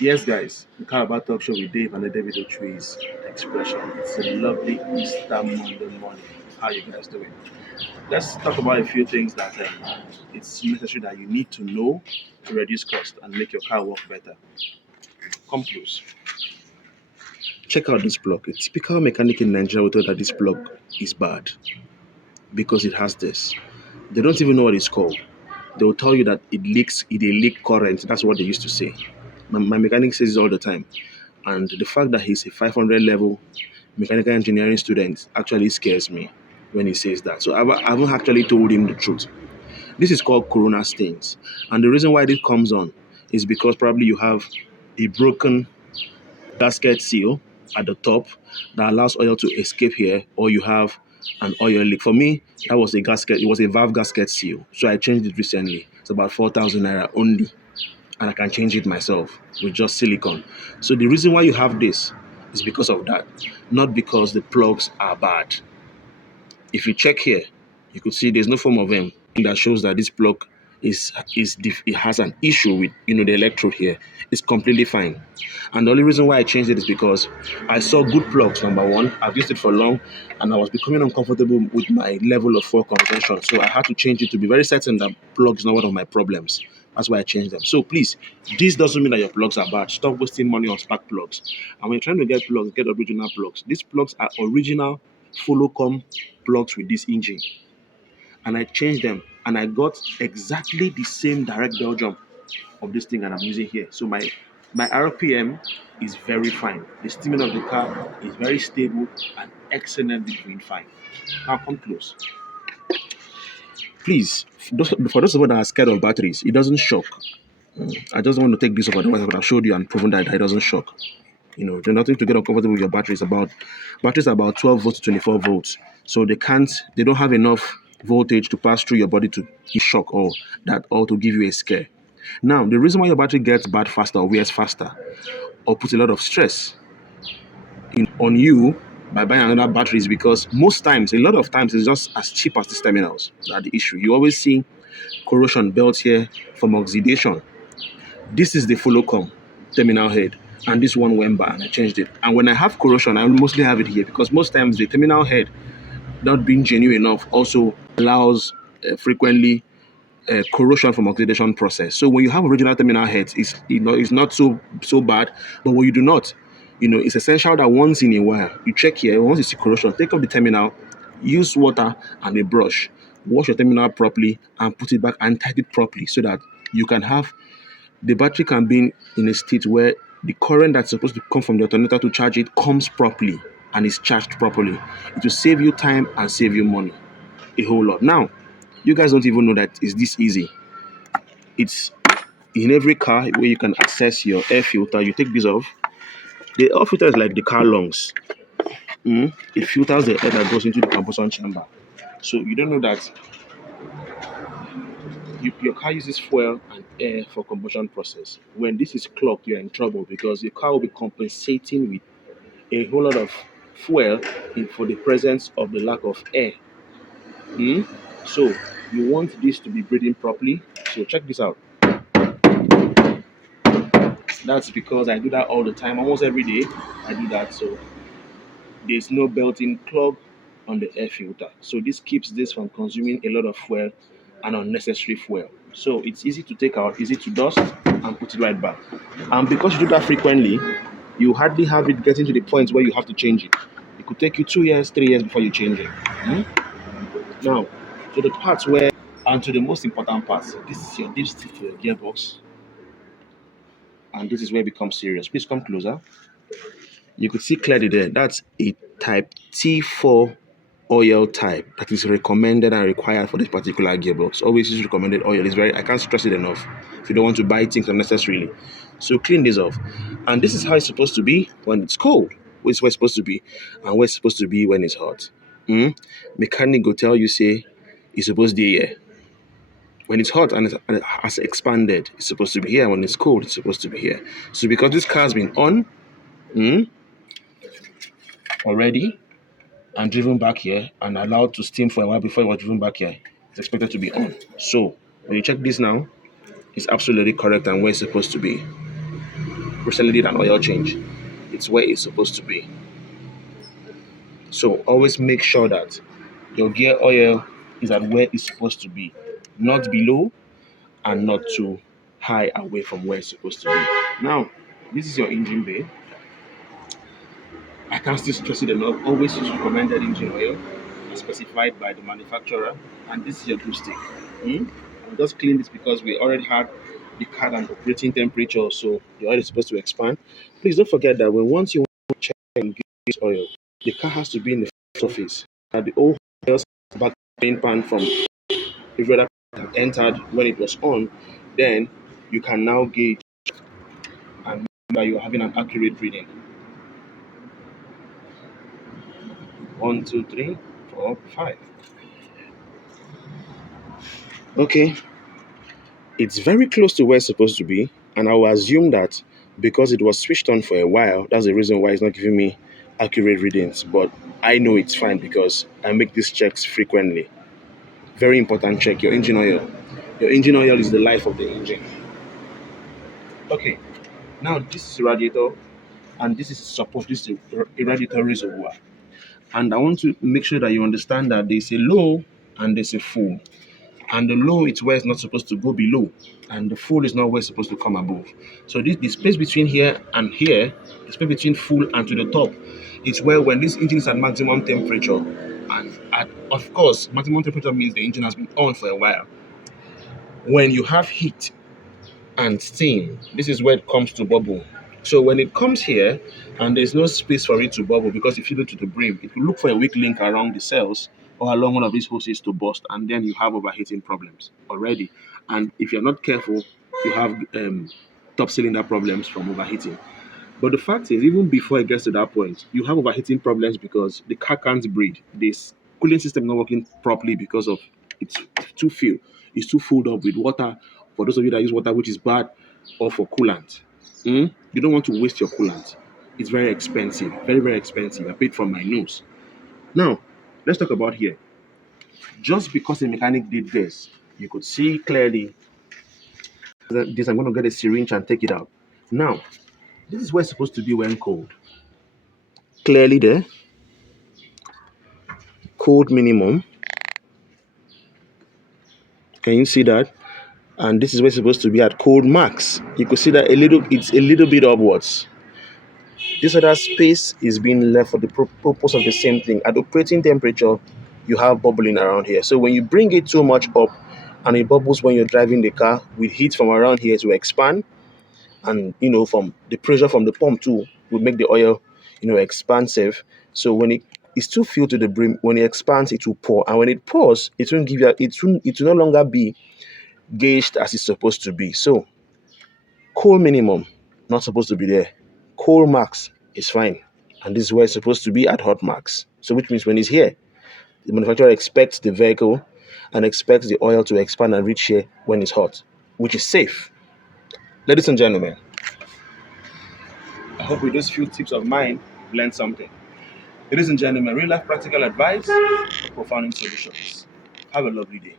Yes, guys, the Calabar Talk Show with Dave and the David Ochui's expression. It's a lovely Easter Monday morning. How you guys doing? Let's talk about a few things that it's necessary that you need to know to reduce cost and make your car work better. Come close. Check out this plug. A typical mechanic in Nigeria will tell you that this plug is bad because it has this. They don't even know what it's called. They will tell you that it leaks, it a leak current. That's what they used to say. My mechanic says it all the time. And the fact that he's a 500 level mechanical engineering student actually scares me when he says that. So I haven't actually told him the truth. This is called corona stains. And the reason why this comes on is because probably you have a broken gasket seal at the top that allows oil to escape here, or you have an oil leak. For me, that was a gasket, it was a valve gasket seal. So I changed it recently. It's about 4,000 naira only. And I can change it myself with just silicone. So the reason why you have this is because of that, not because the plugs are bad. If you check here, you could see there's no form of M that shows that this plug it has an issue with the electrode here. It's completely fine. And the only reason why I changed it is because I saw good plugs. Number one, I've used it for long, and I was becoming uncomfortable with my level of fuel consumption. So I had to change it to be very certain that plug is not one of my problems. That's why I changed them. So please, this doesn't mean that your plugs are bad. Stop wasting money on spark plugs. And when you're trying to get plugs, get original plugs. These plugs are original Folocom plugs with this engine. And I changed them, and I got exactly the same direct bell jump of this thing that I'm using here. So my RPM is very fine. The steaming of the car is very stable and excellently doing fine. Now come close. Please, for those of us that are scared of batteries, it doesn't shock. I just want to take this over. Otherwise, I would have showed you and proven that it doesn't shock. There's nothing to get uncomfortable with your batteries about. Batteries are about 12 volts to 24 volts. So they don't have enough voltage to pass through your body to shock or to give you a scare. Now, the reason why your battery gets bad faster or wears faster or puts a lot of stress on you by buying another battery is because a lot of times, it's just as cheap as these terminals. That's the issue. You always see corrosion belts here from oxidation. This is the Folocom terminal head, and this one went bad and I changed it. And when I have corrosion, I mostly have it here because most times the terminal head, not being genuine enough, also allows frequently corrosion from oxidation process. So when you have original terminal heads, it's not so bad. But when you do not, it's essential that once in a while you check here. Once you see corrosion, take off the terminal, use water and a brush, wash your terminal properly, and put it back and tighten it properly so that you can have the battery can be in a state where the current that's supposed to come from the alternator to charge it comes properly and is charged properly. It will save you time and save you money a whole lot. Now, you guys don't even know that it's this easy. It's in every car where you can access your air filter. You take this off. The air filter is like the car lungs. It filters the air that goes into the combustion chamber. So you don't know that your car uses fuel and air for combustion process. When this is clogged, you're in trouble because your car will be compensating with a whole lot of fuel for the presence of the lack of air. So you want this to be breathing properly. So check this out. That's because I do that all the time, almost every day. I do that, so there's no built-in clog on the air filter. So this keeps this from consuming a lot of fuel and unnecessary fuel. So it's easy to take out, easy to dust, and put it right back. And because you do that frequently, you hardly have it getting to the point where you have to change it. It could take you 2 years, 3 years before you change it. Now, to the parts where, and to the most important parts, this is your dipstick for your gearbox. And this is where it becomes serious. Please come closer. You could see clearly there, that's a type T4 oil type that is recommended and required for this particular gearbox. Always use recommended oil. I can't stress it enough if you don't want to buy things unnecessarily. So clean this off. And this is how it's supposed to be when it's cold. It's where it's supposed to be, and where it's supposed to be when it's hot. Mechanic will tell you, say, it's supposed to be here. When it's hot and it has expanded, it's supposed to be here. When it's cold, it's supposed to be here. So because this car's been on already and driven back here and allowed to steam for a while before it was driven back here, it's expected to be on. So when you check this now, it's absolutely correct and where it's supposed to be. recently did an oil change, it's where it's supposed to be. So always make sure that your gear oil is at where it's supposed to be, not below and not too high away from where it's supposed to be. Now, this is your engine bay. I can't still stress it enough. Always use recommended engine oil as specified by the manufacturer. And this is your glue stick. I'll just clean this because we already had the car and operating temperature, so the oil is supposed to expand. Please don't forget that when once you want to check and get this oil, the car has to be in the surface. And the old oil back main pan from if rather entered when it was on, then you can now gauge and that you're having an accurate reading. 1, 2, 3, 4, 5. Okay, it's very close to where it's supposed to be, and I will assume that because it was switched on for a while, that's the reason why it's not giving me accurate readings. But I know it's fine because I make these checks frequently. Very important check your engine oil. Your engine oil is the life of the engine. Okay, now this is radiator, and this is support. This is a radiator reservoir, and I want to make sure that you understand that there's a low and there's a full. And the low is where it's not supposed to go below, and the full is not where it's supposed to come above. So this space between here and here, the space between full and to the top, is where when this engine is at maximum temperature, and of course maximum temperature means the engine has been on for a while. When you have heat and steam, this is where it comes to bubble. So when it comes here and there's no space for it to bubble because you fill it to the brim, it will look for a weak link around the cells or along one of these hoses to burst, and then you have overheating problems already. And if you're not careful, you have top cylinder problems from overheating. But the fact is, even before it gets to that point, you have overheating problems because the car can't breathe. This cooling system not working properly because of it's too full. It's too filled up with water. For those of you that use water, which is bad, or for coolant, you don't want to waste your coolant. It's very expensive, very very expensive. I paid from my nose. Now, let's talk about here. Just because the mechanic did this, you could see clearly. This I'm going to get a syringe and take it out. Now, this is where it's supposed to be when cold. Clearly there. Cold minimum. Can you see that? And this is where it's supposed to be at cold max. You could see that it's a little bit upwards. This other space is being left for the purpose of the same thing. At operating temperature, you have bubbling around here. So when you bring it too much up and it bubbles when you're driving the car with heat from around here to expand, and from the pressure from the pump too would make the oil expansive. So when it is too filled to the brim, when it expands it will pour, and when it pours it won't give you it will no longer be gauged as it's supposed to be. So cold minimum not supposed to be there, cold max is fine, and this is where it's supposed to be at hot max. So which means when it's here, the manufacturer expects the vehicle and expects the oil to expand and reach here when it's hot, which is safe. Ladies and gentlemen, I hope with those few tips of mine, you've learned something. Ladies and gentlemen, real life practical advice for profounding solutions. Have a lovely day.